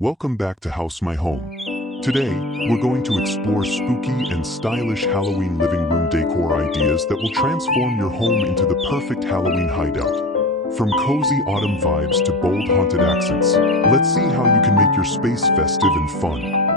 Welcome back to House My Home. Today, we're going to explore spooky and stylish Halloween living room decor ideas that will transform your home into the perfect Halloween hideout. From cozy autumn vibes to bold haunted accents, let's see how you can make your space festive and fun.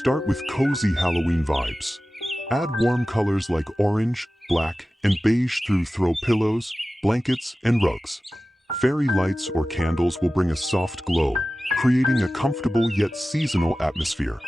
Start with cozy Halloween vibes. Add warm colors like orange, black, and beige through throw pillows, blankets, and rugs. Fairy lights or candles will bring a soft glow, creating a comfortable yet seasonal atmosphere.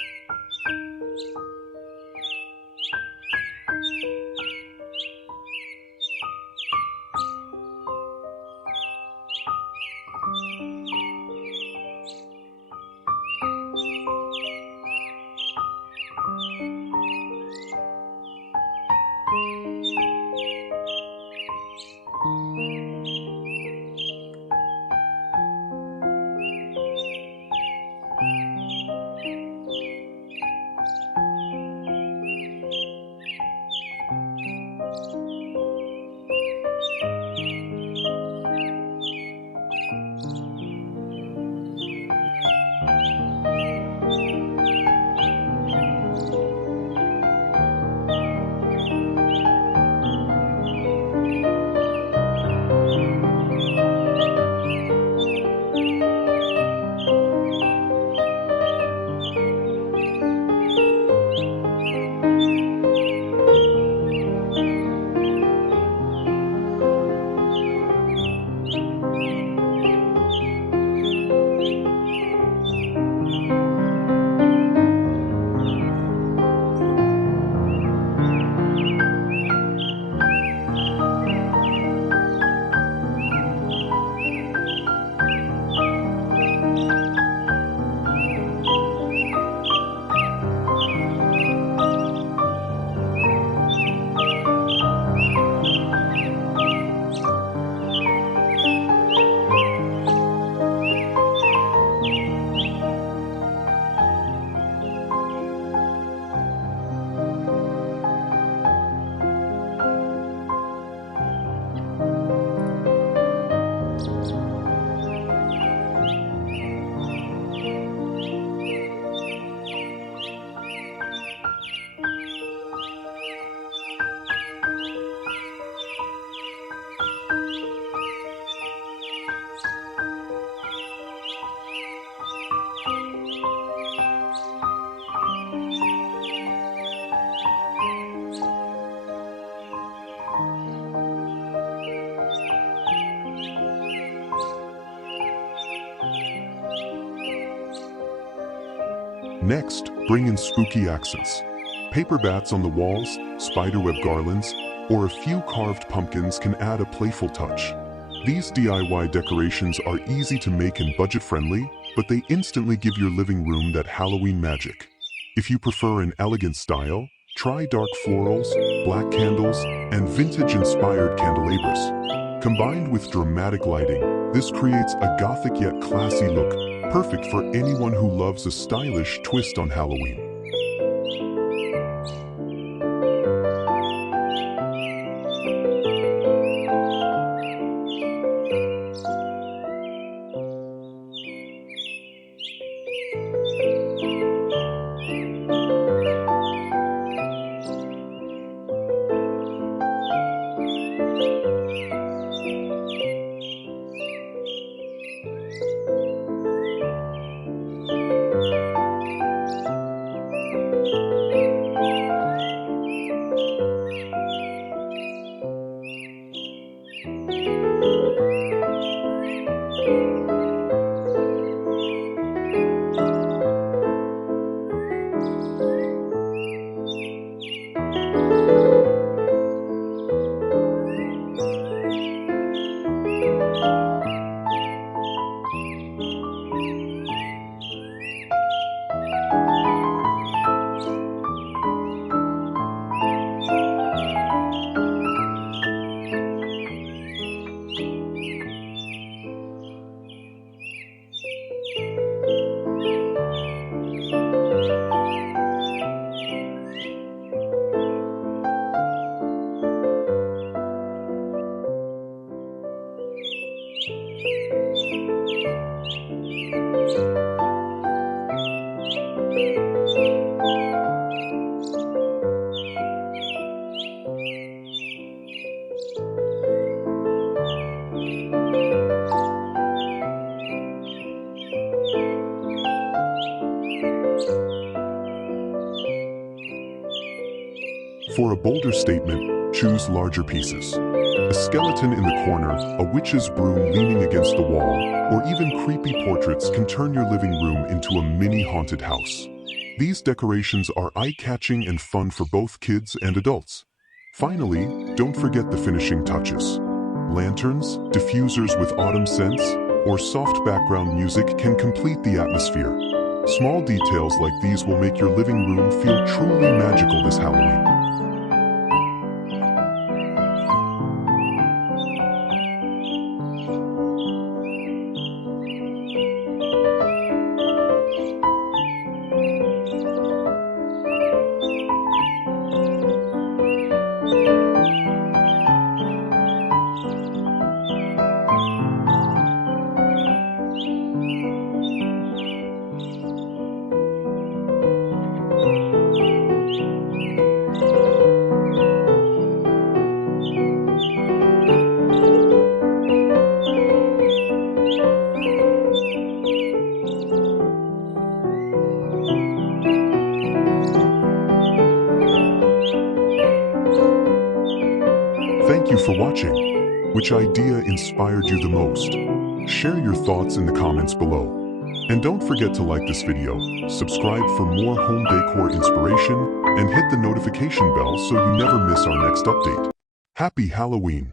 Next, bring in spooky accents. Paper bats on the walls, spiderweb garlands, or a few carved pumpkins can add a playful touch. These DIY decorations are easy to make and budget-friendly, but they instantly give your living room that Halloween magic. If you prefer an elegant style, try dark florals, black candles, and vintage-inspired candelabras. Combined with dramatic lighting, this creates a gothic yet classy look, perfect for anyone who loves a stylish twist on Halloween. For a bolder statement, choose larger pieces. A skeleton in the corner, a witch's broom leaning against the wall, or even creepy portraits can turn your living room into a mini haunted house. These decorations are eye-catching and fun for both kids and adults. Finally, don't forget the finishing touches. Lanterns, diffusers with autumn scents, or soft background music can complete the atmosphere. Small details like these will make your living room feel truly magical this Halloween. Thank you for watching. Which idea inspired you the most? Share your thoughts in the comments below. And don't forget to like this video, subscribe for more home decor inspiration, and hit the notification bell so you never miss our next update. Happy Halloween!